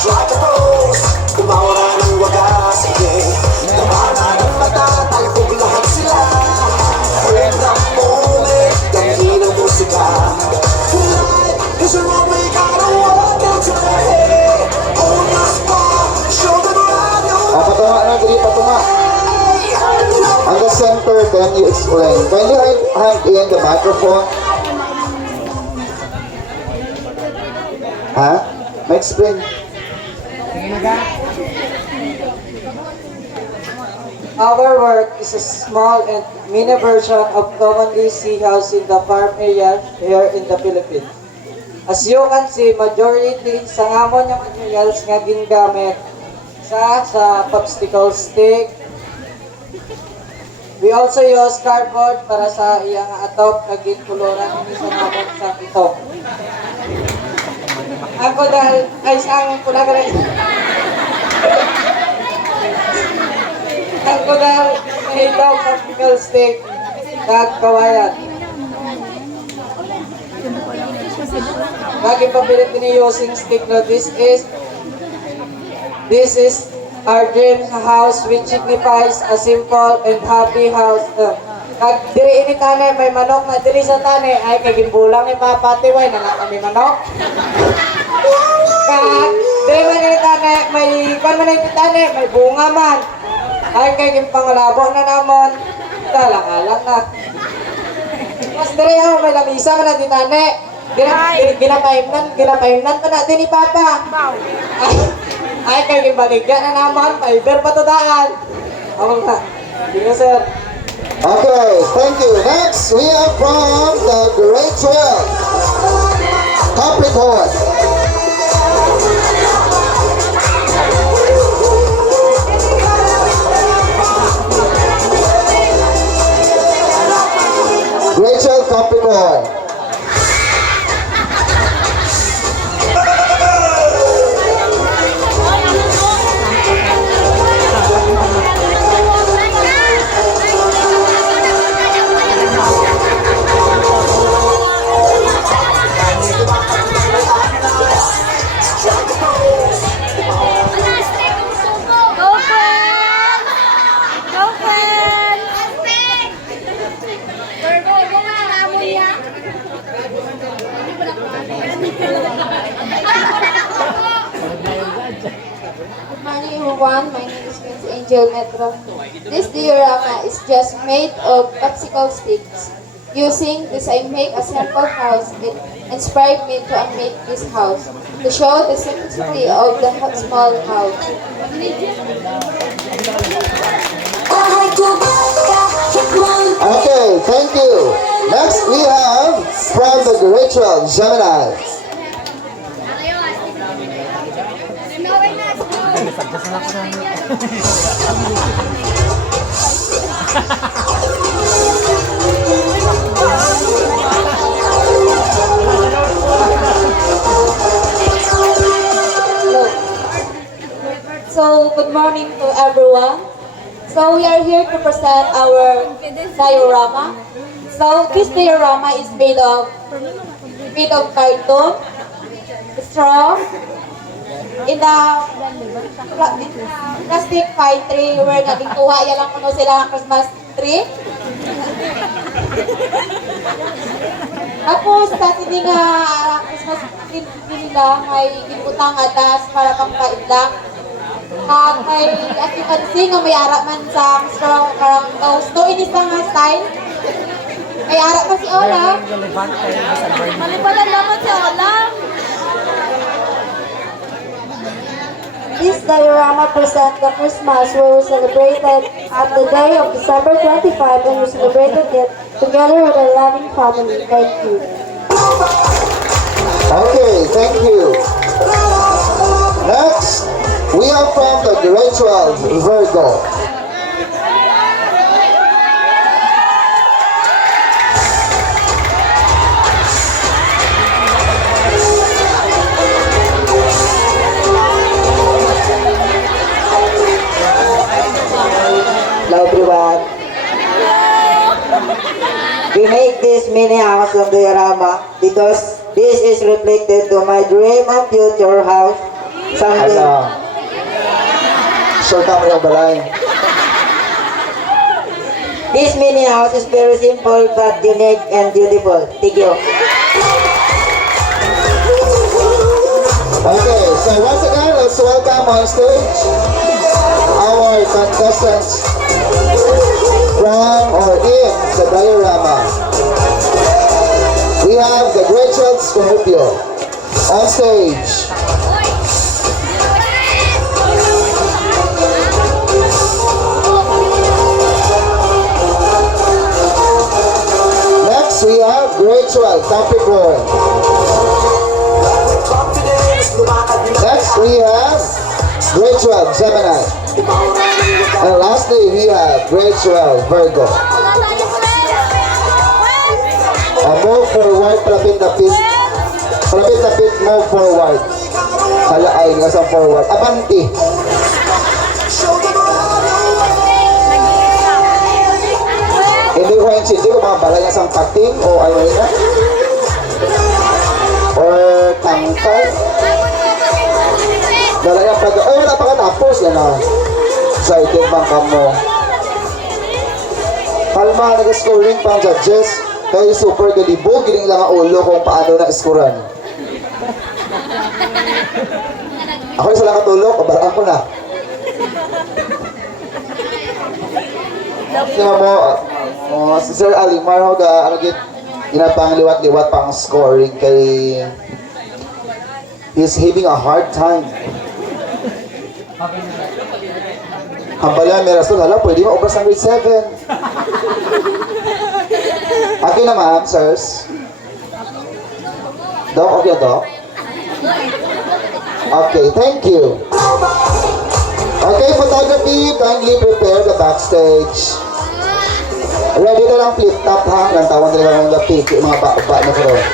Try to pose, kumawala ng wagas. Sige, tabana ng mata, talbog lahat sila. In the moment, gamitin ang musika. Life is a runway, gotta walk into the head. On the spot, show them around your way. Patunga na, dili patunga. On the center, then you explain. Can you hand in the microphone? Ha? Ma-explain. Our work is a small and mini version of commonly see house in the farm area here in the Philippines. As you can see, majority sa ngamon yung materials nga gingamit sa popsicle stick. We also use cardboard para sa iyang atop kagin kuluran ini sa ngamon sa ito. Ako dahil ay sang kulagay. Ako dahil hilaw popsicle stick kag kawayan. Lagi papilit ni using stick na this is our dream house which signifies a simple and happy house. Kag diri ini tane may manok na diri sa tane ay kay gimbulang ni papatiway na kami manok. Kag diri man ni tane may kon man ni tane may bunga man. Ay kay gimpangalabo na namon. Talang-alang na. Mas diri may lamisa man na tane. Ginapayimnan pa natin ni Papa. Ay, kayo baligyan na naman. Fiber pa to daan. Oo nga. Sige, sir. Okay, thank you. Next, we are from the Great 12. Capricorn. Great 12 Capricorn. Good morning everyone, my name is Miss Angel Metro. This diorama is just made of popsicle sticks. Using this I make a simple house. It inspired me to make this house to show the simplicity of the small house. Okay, thank you. Next, we have from the Great 12 Gemini. Hello. So, good morning to everyone. So, we are here to present our diorama. So, this diorama is made of cartoon, straw, in the plastic pine tree where naging tuwa yan lang kuno sila ng Christmas tree. Tapos sa tining Christmas tree nila may gibutang atas para pampaidlang. At may as you can see nga may ara man sa strong karang toast. No, ini sa nga style. May ara pa si Ola. Malipadan dapat si Ola. This diorama presents the Christmas where we celebrated at the day of December 25 and we celebrated it together with our loving family. Thank you. Okay, thank you. Next, we are from the Great 12 Virgo. Hello everyone. We make this mini house of diorama because this is reflected to my dream of future house. Someday. Ano? Sure ka mo yung balay. This mini house is very simple but unique and beautiful. Thank you. Okay, so once again, let's welcome on stage our contestants from or in the diorama. We have the Great Child Scorpio on stage. Next, we have Great Child Capricorn. Next, we have Great Child Gemini. And lastly, we have Great Child Virgo. Move forward, palapit-lapit. Palapit-lapit, move forward. Hala ay, ngasang forward. Abanti. Hindi ko mga balay ngasang pating o ano yun na? Or tangkay. Balay ang pag... Ay, wala pa ka tapos. Yan na. Excited bang ka mo. Kalma, nag-scoring pang judges. Kaya super galibog, giling lang ang ulo kung paano na-scorean. Ako isa lang katulog, kabaraan ko na. Tingnan mo, si Sir Alimar, ano ginapang liwat-liwat pang scoring kay... He's having a hard time. Hampala, may rason, hala, pwede ma-obras ng grade 7. Okay na ma'am, sirs. Doc, okay Doc? Okay, thank you. Okay, photography, kindly prepare the backstage. Ready na lang flip top ha, ng tawag nila ng lapik, yung mga ba na karoon.